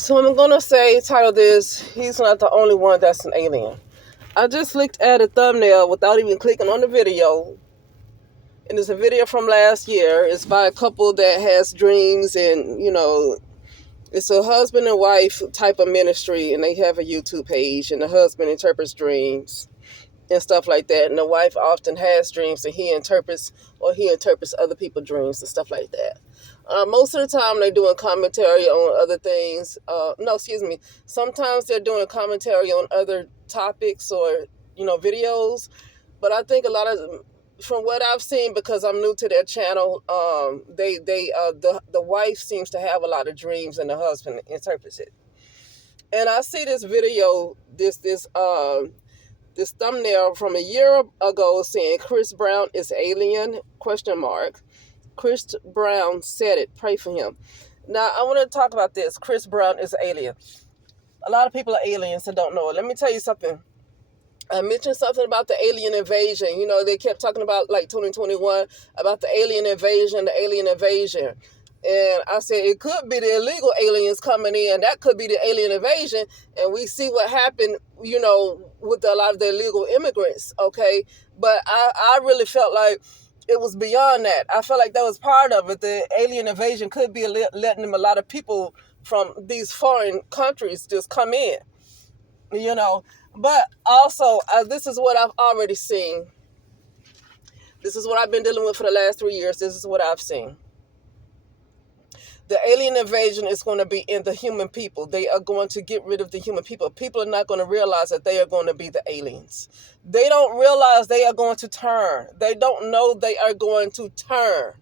So I'm gonna title this, he's not the only one that's an alien. I just looked at a thumbnail without even clicking on the video. And it's a video from last year. It's by a couple that has dreams and, it's a husband and wife type of ministry, and they have a YouTube page, and the husband interprets dreams and stuff like that. And the wife often has dreams, and he interprets other people's dreams and stuff like that. Most of the time, they're doing commentary on other things. No, excuse me. Sometimes they're doing commentary on other topics or videos. But I think a lot of, from what I've seen, because I'm new to their channel, the wife seems to have a lot of dreams, and the husband interprets it. And I see this video, this thumbnail from a year ago saying Chris Brown is alien, question mark. Chris Brown said it. Pray for him. Now, I want to talk about this. Chris Brown is an alien. A lot of people are aliens and don't know it. Let me tell you something. I mentioned something about the alien invasion. They kept talking about, like, 2021, about the alien invasion, And I said it could be the illegal aliens coming in. That could be the alien invasion. And we see what happened, with a lot of the illegal immigrants, okay? But I really felt like it was beyond that. I felt like that was part of it. The alien invasion could be letting them, a lot of people from these foreign countries just come in, But also, this is what I've already seen. This is what I've been dealing with for the last 3 years. This is what I've seen. The alien invasion is going to be in the human people. They are going to get rid of the human people. People are not going to realize that they are going to be the aliens. They don't realize they are going to turn. They don't know they are going to turn.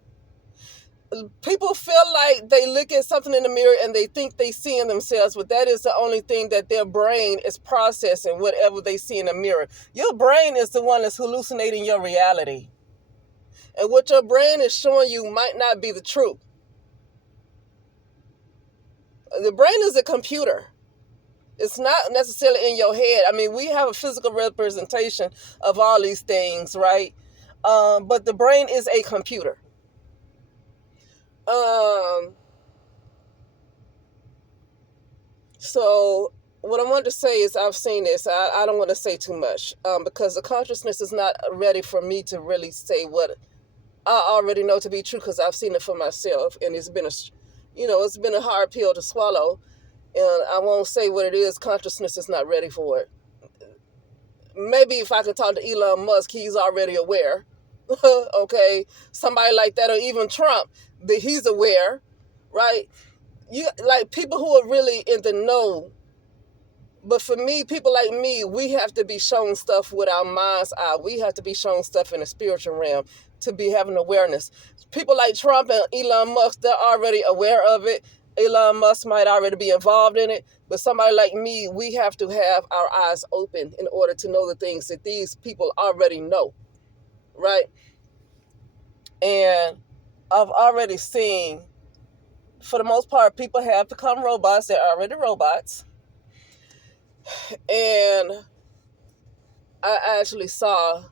People feel like they look at something in the mirror and they think they see in themselves, but that is the only thing that their brain is processing, whatever they see in the mirror. Your brain is the one that's hallucinating your reality. And what your brain is showing you might not be the truth. The brain is a computer. It's not necessarily in your head. I mean, we have a physical representation of all these things, right? But the brain is a computer. So what I wanted to say is I've seen this. I don't want to say too much because the consciousness is not ready for me to really say what I already know to be true, because I've seen it for myself, and it's been a hard pill to swallow. And I won't say what it is. Consciousness is not ready for it. Maybe if I could talk to Elon Musk, he's already aware. Okay, somebody like that, or even Trump, that he's aware, right? Like people who are really in the know. But for me, people like me, we have to be shown stuff with our mind's eye. We have to be shown stuff in the spiritual realm to be having awareness. People like Trump and Elon Musk, they're already aware of it. Elon Musk might already be involved in it. But somebody like me, we have to have our eyes open in order to know the things that these people already know, right? And I've already seen, for the most part, people have become robots. They're already robots. And I actually saw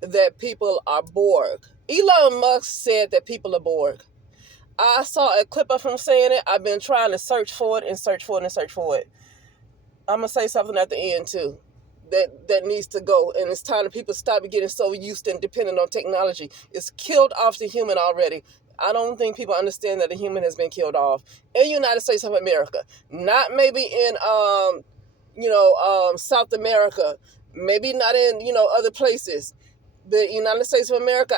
that people are Borg. Elon Musk said that people are Borg. I saw a clip of him saying it. I've been trying to search for it. I'm going to say something at the end too that needs to go. And it's time that people stop getting so used and dependent on technology. It's killed off the human already. I don't think people understand that the human has been killed off in the United States of America. Not maybe in South America, maybe not in, other places. The United States of America,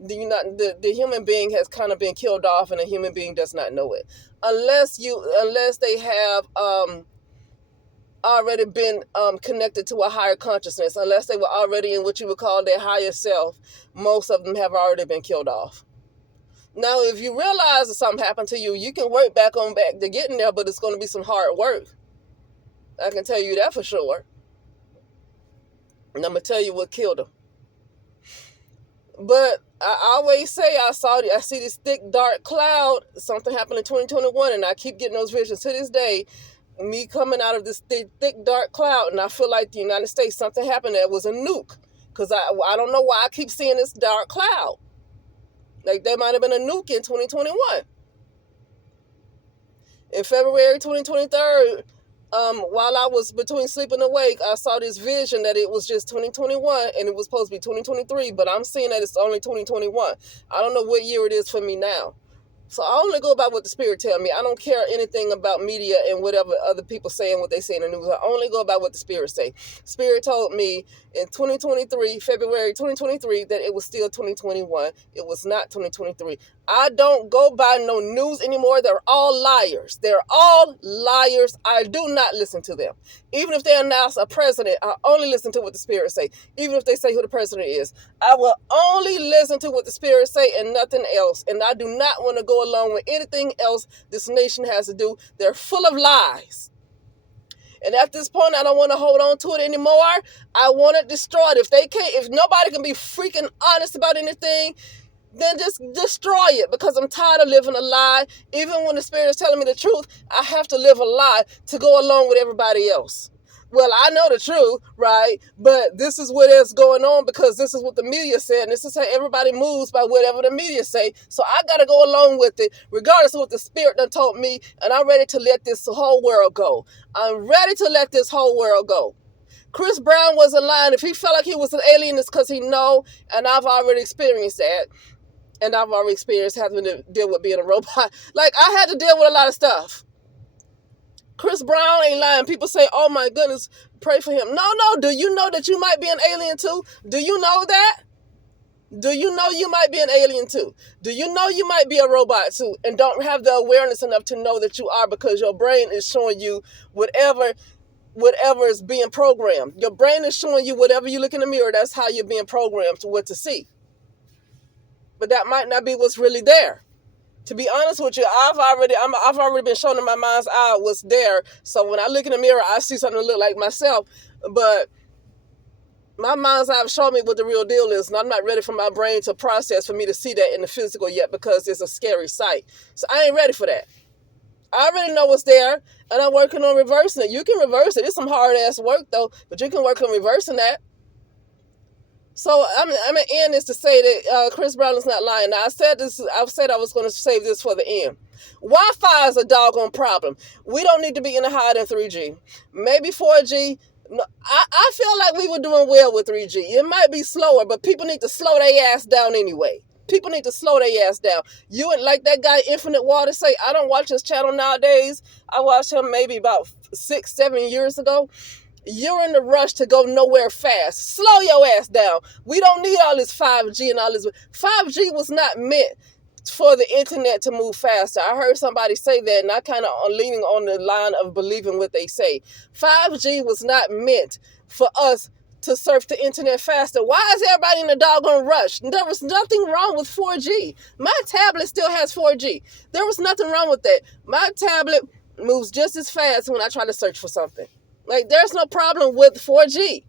the human being has kind of been killed off, and the human being does not know it. Unless they have already been connected to a higher consciousness, unless they were already in what you would call their higher self, most of them have already been killed off. Now, if you realize that something happened to you, you can work back to getting there, but it's going to be some hard work. I can tell you that for sure. And I'm going to tell you what killed them. But I always say I see this thick, dark cloud. Something happened in 2021, and I keep getting those visions to this day. Me coming out of this thick, dark cloud, and I feel like the United States, something happened that was a nuke. Because I don't know why I keep seeing this dark cloud. Like there might have been a nuke in 2021. In February 2023, while I was between sleep and awake, I saw this vision that it was just 2021 and it was supposed to be 2023, but I'm seeing that it's only 2021. I don't know what year it is for me now. So I only go by what the Spirit tell me. I don't care anything about media and whatever other people say and what they say in the news. I only go by what the Spirit say. Spirit told me in 2023, February 2023, that it was still 2021. It was not 2023. I don't go by no news anymore. They're all liars. They're all liars. I do not listen to them. Even if they announce a president, I only listen to what the Spirit say. Even if they say who the president is, I will only listen to what the Spirit say and nothing else. And I do not want to go along with anything else this nation has to do. They're full of lies. And at this point, I don't want to hold on to it anymore. I want it destroyed. If nobody can be freaking honest about anything, then just destroy it, because I'm tired of living a lie. Even when the Spirit is telling me the truth, I have to live a lie to go along with everybody else. Well, I know the truth, right? But this is what is going on because this is what the media said. And this is how everybody moves by whatever the media say. So I got to go along with it, regardless of what the Spirit done told me. And I'm ready to let this whole world go. I'm ready to let this whole world go. Chris Brown wasn't lying. If he felt like he was an alien, it's because he know. And I've already experienced that. And I've already experienced having to deal with being a robot. Like, I had to deal with a lot of stuff. Chris Brown ain't lying. People say, oh my goodness, pray for him. No. Do you know that you might be an alien too? Do you know that? Do you know you might be an alien too? Do you know you might be a robot too and don't have the awareness enough to know that you are, because your brain is showing you whatever is being programmed. Your brain is showing you whatever you look in the mirror, that's how you're being programmed to what to see. But that might not be what's really there. To be honest with you, I've already been shown in my mind's eye what's there. So when I look in the mirror, I see something that look like myself. But my mind's eye showed me what the real deal is, and I'm not ready for my brain to process for me to see that in the physical yet, because it's a scary sight. So I ain't ready for that. I already know what's there, and I'm working on reversing it. You can reverse it. It's some hard ass work though, but you can work on reversing that. So I'm gonna end this to say that Chris Brown is not lying. Now I said I was going to save this for the end. Wi-Fi is a doggone problem. We don't need to be in the higher than 3G. Maybe 4G. No, I feel like we were doing well with 3G. It might be slower, but people need to slow their ass down anyway. People need to slow their ass down. You and like that guy Infinite Water say, I don't watch his channel nowadays. I watched him maybe about 6-7 years ago. You're in the rush to go nowhere fast. Slow your ass down. We don't need all this 5G and all this. 5G was not meant for the internet to move faster. I heard somebody say that, and I kind of leaning on the line of believing what they say. 5G was not meant for us to surf the internet faster. Why is everybody in a doggone rush? There was nothing wrong with 4G. My tablet still has 4G. There was nothing wrong with that. My tablet moves just as fast when I try to search for something. Like, there's no problem with 4G.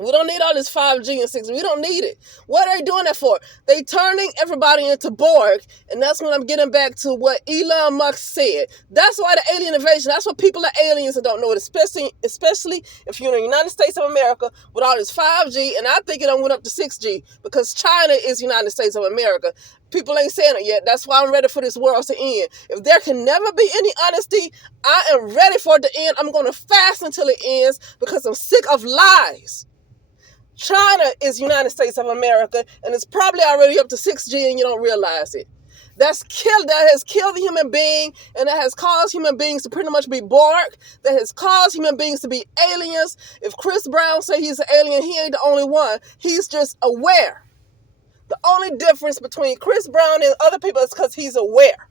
We don't need all this 5G and 6G. We don't need it. What are they doing that for? They turning everybody into Borg, and that's when I'm getting back to what Elon Musk said. That's why the alien invasion, that's what people are aliens and don't know it, especially if you're in the United States of America with all this 5G, and I think it done went up to 6G, because China is United States of America. People ain't saying it yet. That's why I'm ready for this world to end. If there can never be any honesty, I am ready for it to end. I'm going to fast until it ends, because I'm sick of lies. China is United States of America, and it's probably already up to 6G and you don't realize it. That has killed the human being, and that has caused human beings to pretty much be Borg. That has caused human beings to be aliens. If Chris Brown say he's an alien, he ain't the only one. He's just aware. The only difference between Chris Brown and other people is because he's aware.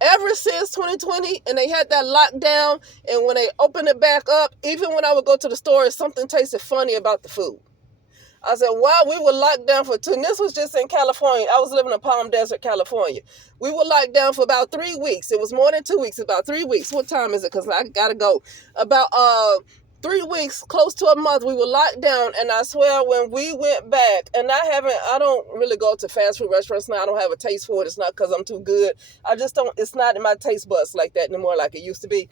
Ever since 2020, and they had that lockdown, and when they opened it back up, even when I would go to the store, something tasted funny about the food. I said, wow, we were locked down for 2, and this was just in California. I was living in Palm Desert, California. We were locked down for about 3 weeks. It was more than 2 weeks, about 3 weeks. What time is it? Because I got to go. About 3 weeks, close to a month, we were locked down, and I swear when we went back, and I don't really go to fast food restaurants now. I don't have a taste for it. It's not because I'm too good. It's not in my taste buds like that anymore like it used to be.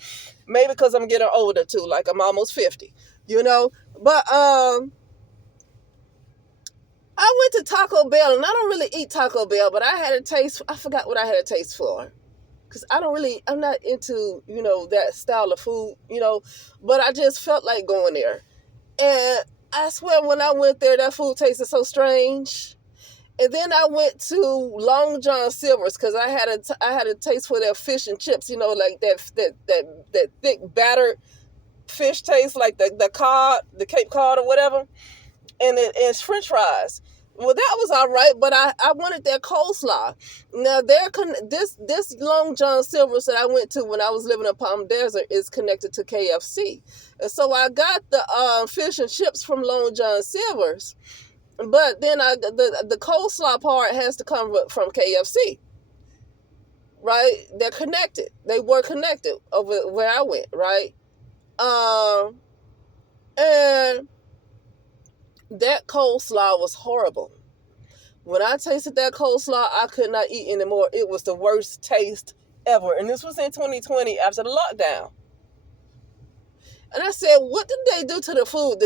Maybe because I'm getting older too, like I'm almost 50, But I went to Taco Bell, and I don't really eat Taco Bell, but I had a taste. I forgot what I had a taste for. Because I'm not into, that style of food, but I just felt like going there. And I swear when I went there, that food tasted so strange. And then I went to Long John Silver's because I had a taste for their fish and chips, like that thick battered fish taste, like the cod, the Cape Cod or whatever, and it's French fries. Well, that was all right, but I wanted their coleslaw. Now, this Long John Silver's that I went to when I was living in Palm Desert is connected to KFC, and so I got the fish and chips from Long John Silver's, but then the coleslaw part has to come from KFC, right? They're connected. They were connected over where I went, right? And that coleslaw was horrible. When I tasted that coleslaw, I could not eat anymore. It was the worst taste ever. And this was in 2020 after the lockdown. And I said, what did they do to the food?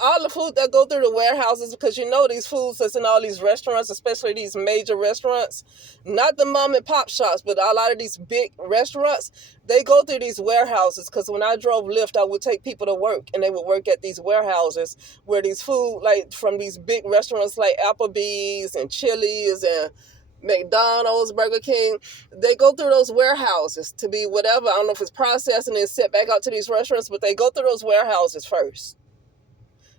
All the food that go through the warehouses, because these foods that's in all these restaurants, especially these major restaurants, not the mom and pop shops, but a lot of these big restaurants, they go through these warehouses. Because when I drove Lyft, I would take people to work, and they would work at these warehouses where these food, like from these big restaurants like Applebee's and Chili's and McDonald's, Burger King, they go through those warehouses to be whatever. I don't know if it's processed and then sent back out to these restaurants, but they go through those warehouses first.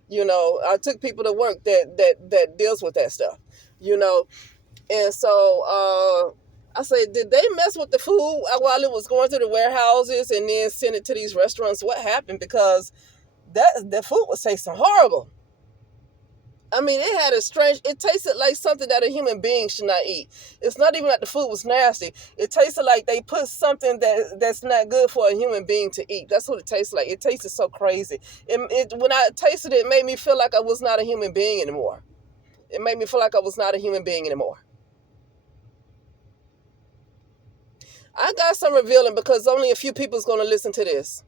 I took people to work that deals with that stuff, and so I said, did they mess with the food while it was going through the warehouses and then send it to these restaurants? What happened? Because the food was tasting horrible. I mean, it tasted like something that a human being should not eat. It's not even like the food was nasty. It tasted like they put something that's not good for a human being to eat. That's what it tastes like. It tasted so crazy. When I tasted it, it made me feel like I was not a human being anymore. It made me feel like I was not a human being anymore. I got some revealing because only a few people is going to listen to this.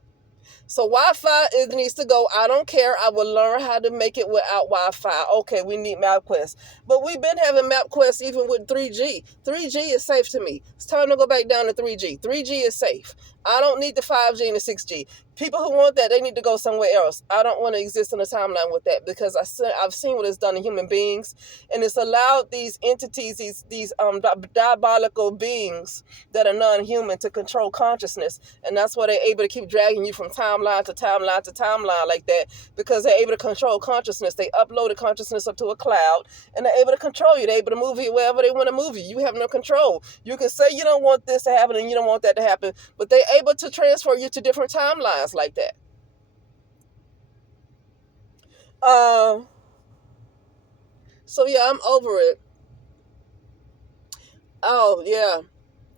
So Wi-Fi, it needs to go. I don't care. I will learn how to make it without Wi-Fi. Okay, we need MapQuest. But we've been having MapQuest even with 3G. 3G is safe to me. It's time to go back down to 3G. 3G is safe. I don't need the 5G and the 6G. People who want that, they need to go somewhere else. I don't want to exist in a timeline with that because I've seen what it's done to human beings, and it's allowed these entities, these diabolical beings that are non-human to control consciousness, and that's why they're able to keep dragging you from timeline to timeline to timeline like that, because they're able to control consciousness. They upload the consciousness up to a cloud, and they're able to control you. They're able to move you wherever they want to move you. You have no control. You can say you don't want this to happen and you don't want that to happen, but they're able to transfer you to different timelines like that. So yeah, I'm over it. Oh yeah.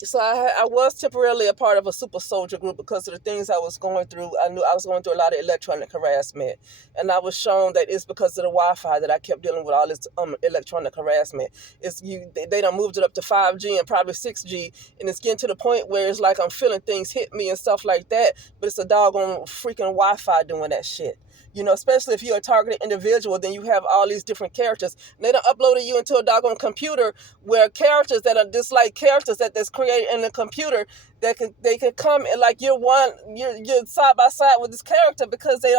So I was temporarily a part of a super soldier group because of the things I was going through. I knew I was going through a lot of electronic harassment, and I was shown that it's because of the Wi-Fi that I kept dealing with all this electronic harassment. They done moved it up to 5G and probably 6G, and it's getting to the point where it's like I'm feeling things hit me and stuff like that, but it's a doggone freaking Wi-Fi doing that shit. Especially if you're a targeted individual, then you have all these different characters. And they done uploaded you into a doggone computer where characters that are just like characters that's created in the computer, they can come and like you're side by side with this character because they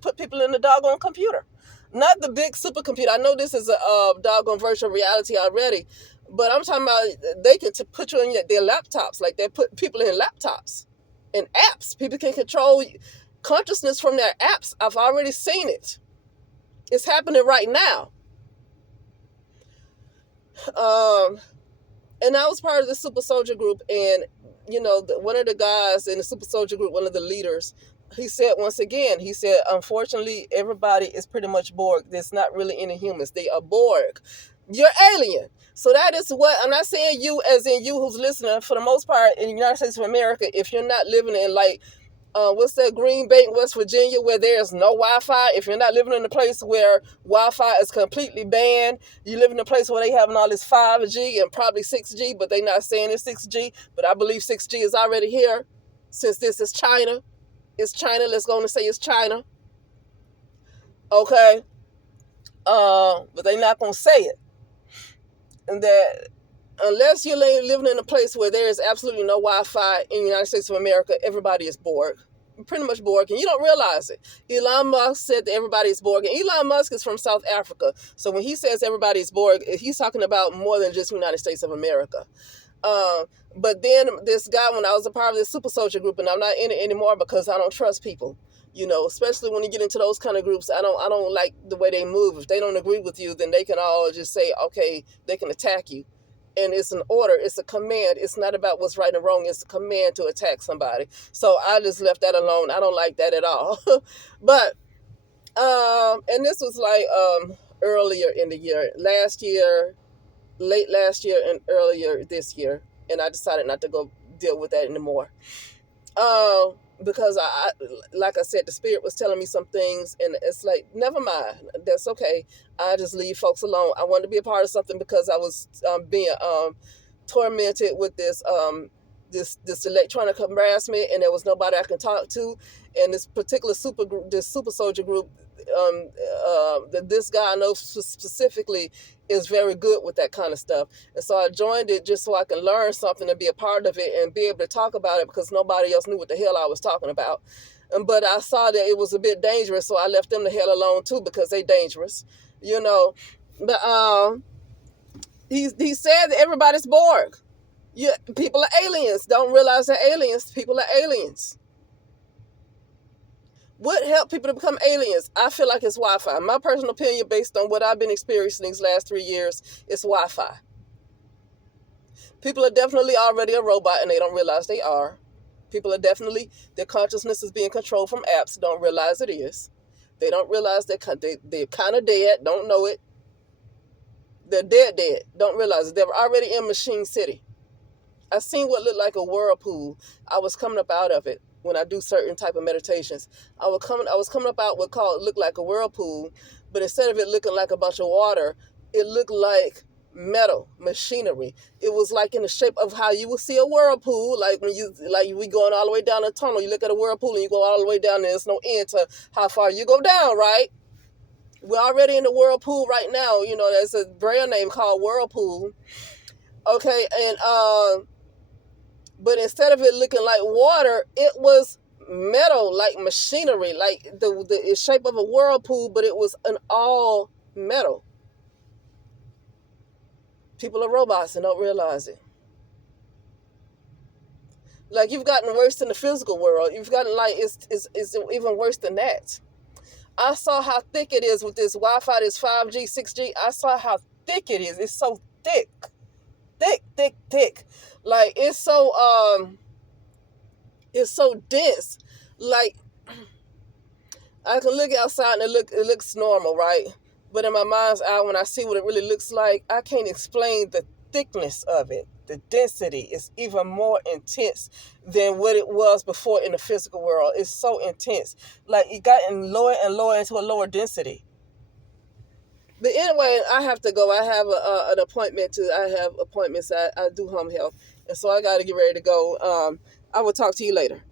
put people in the doggone computer, not the big supercomputer. I know this is a doggone virtual reality already, but I'm talking about they can put you in their laptops, like they put people in laptops and apps. People can control consciousness from their apps. I've already seen it. It's happening right now. And I was part of the super soldier group, and one of the guys in the super soldier group, one of the leaders, he said once again, unfortunately everybody is pretty much Borg. There's not really any humans. They are Borg. You're alien. So that is what I'm not saying you as in you who's listening. For the most part in the United States of America, if you're not living in like what's that, Green Bank, West Virginia, where there's no Wi-Fi. If you're not living in a place where Wi-Fi is completely banned, you live in a place where they having all this 5G and probably 6G, but they not saying it's 6G. But I believe 6G is already here, since this is China. It's China. Let's go and say it's China. Okay. but they're not gonna say it. And that unless you're living in a place where there is absolutely no Wi-Fi in the United States of America, everybody is Borg. Pretty much Borg, and you don't realize it. Elon Musk said that everybody is Borg, and Elon Musk is from South Africa. So when he says everybody is Borg, he's talking about more than just the United States of America. But then this guy, when I was a part of this super soldier group, and I'm not in it anymore because I don't trust people. You know, especially when you get into those kind of groups, I don't like the way they move. If they don't agree with you, then they can all just say, okay, they can attack you. And it's an order, it's a command. It's not about what's right and wrong. It's a command to attack somebody. So I just left that alone. I don't like that at all. But and this was like earlier in the year, last year, late last year and earlier this year, and I decided not to go deal with that anymore. Because I, like I said, the spirit was telling me some things, and it's like, never mind, that's okay. I just leave folks alone. I wanted to be a part of something because I was being tormented with this electronic harassment, and there was nobody I can talk to. And this particular super soldier group, this guy I know specifically is very good with that kind of stuff. And so I joined it just so I can learn something and be a part of it and be able to talk about it, because nobody else knew what the hell I was talking about. But I saw that it was a bit dangerous, so I left them the hell alone too, because they dangerous, you know. But he said that everybody's Borg. Yeah, people are aliens. Don't realize they're aliens. People are aliens. What helped people to become aliens? I feel like it's Wi-Fi. My personal opinion, based on what I've been experiencing these last 3 years, is Wi-Fi. People are definitely already a robot and they don't realize they are. People are definitely, their consciousness is being controlled from apps, don't realize it is. They don't realize they're kind of dead, don't know it. They're dead, don't realize it. They're already in Machine City. I seen what looked like a whirlpool. I was coming up out of it when I do certain type of meditations. I was coming up out what looked like a whirlpool, but instead of it looking like a bunch of water, it looked like metal machinery. It was like in the shape of how you would see a whirlpool, like when we going all the way down a tunnel. You look at a whirlpool and you go all the way down, and there's no end to how far you go down, right? We're already in the whirlpool right now. You know, there's a brand name called Whirlpool. Okay, and but instead of it looking like water, it was metal, like machinery, like the shape of a whirlpool, but it was an all metal. People are robots and don't realize it. Like, you've gotten worse in the physical world. You've gotten, like, it's even worse than that. I saw how thick it is with this Wi-Fi, this 5G, 6G. I saw how thick it is. It's so thick. Thick. Like, it's so dense. Like, I can look outside and it looks normal, right? But in my mind's eye, when I see what it really looks like, I can't explain the thickness of it. The density is even more intense than what it was before in the physical world. It's so intense. Like, it got lower and lower into a lower density. But anyway, I have to go. I have an appointment I have appointments. I do home health. And so I got to get ready to go. I will talk to you later.